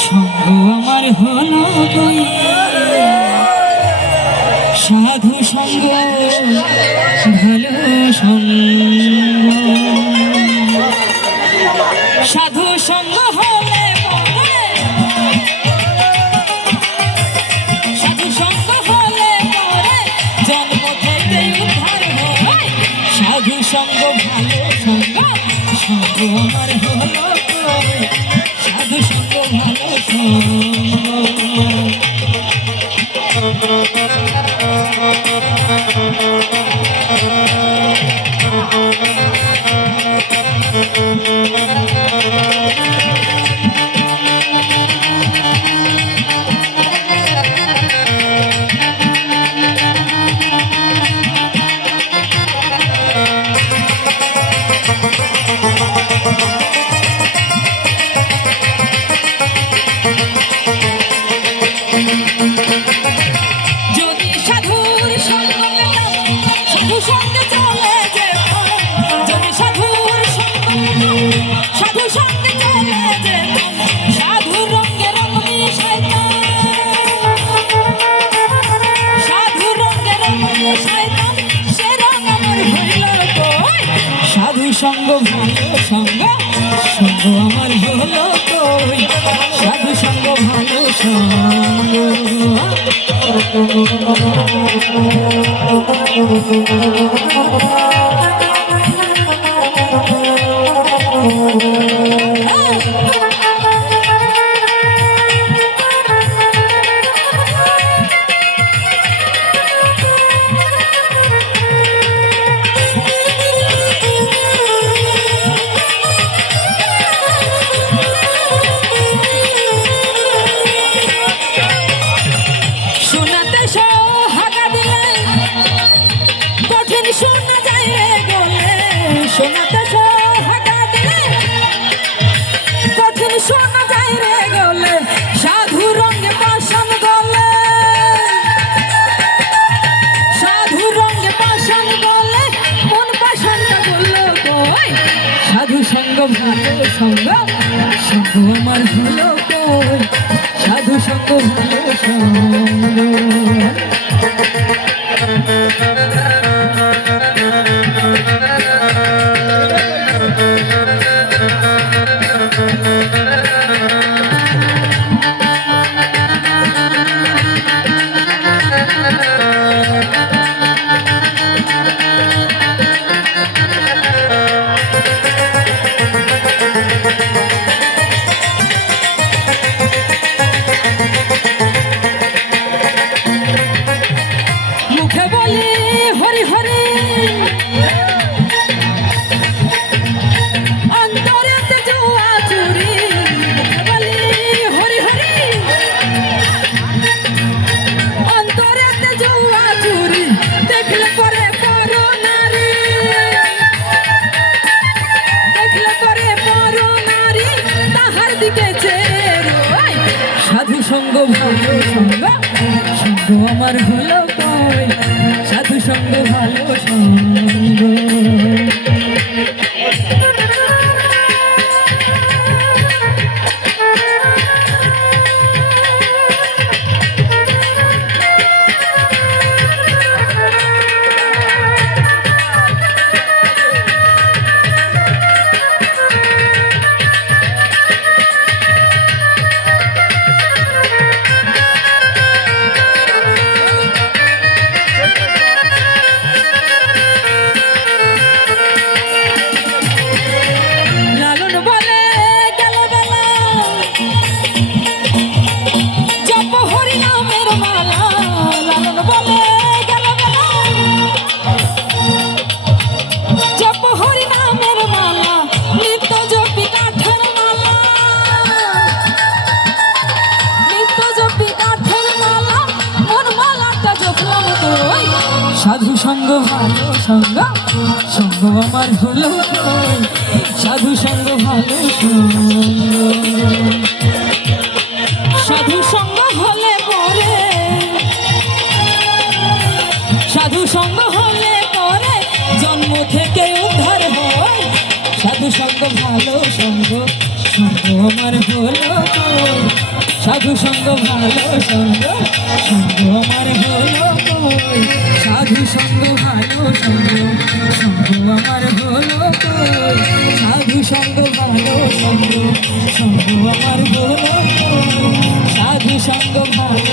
সঙ্গ আমার হলো কই সাধু সঙ্গ ভালো সঙ্গ সাধু সঙ্গ হলে সাধু সঙ্গ হলে পরে জন্ম থেকে উদ্ধার হয় সাধু সঙ্গ ভালো সঙ্গ সঙ্গ আমার হলো কই সাধু সঙ্গ ভালো সঙ্গ সঙ্গ ভালো সঙ্গ সঙ্গ আমার হলো কই সাধু সঙ্গ ভালো সঙ্গ শোনা যায় রে গলে শোনাতে সোহাগা দিলে কঠিন শোনা যায় রে গলে সাধু রঙে পাষাণ গলে সাধু রঙে পাষাণ গলে মন পাষাণটা বললো কই সাধু সঙ্গ ভালো সঙ্গ সঙ্গ আমার হলো কই সাধু সঙ্গ ভালো সঙ্গ সাধু সঙ্গ ভালো সঙ্গ সঙ্গ আমার হলো কই সাধু সঙ্গ ভালো সঙ্গ সাধু সঙ্গ ভালো সঙ্গ সঙ্গ আমার হলো কই সাধু সঙ্গ ভালো সঙ্গ সাধু সঙ্গ হলে পরে সাধু সঙ্গ হলে পরে জন্ম থেকে উদ্ধার হয় সাধু সঙ্গ ভালো সঙ্গ সঙ্গ আমার হলো কই সাধু সঙ্গ ভালো সঙ্গ সঙ্গ আমার হলো কই সাধু সঙ্গ ভালো সঙ্গ সঙ্গ আমার হলো কই সাধু সঙ্গ ভালো সঙ্গ সঙ্গ আমার হলো কই সাধু সঙ্গ ভালো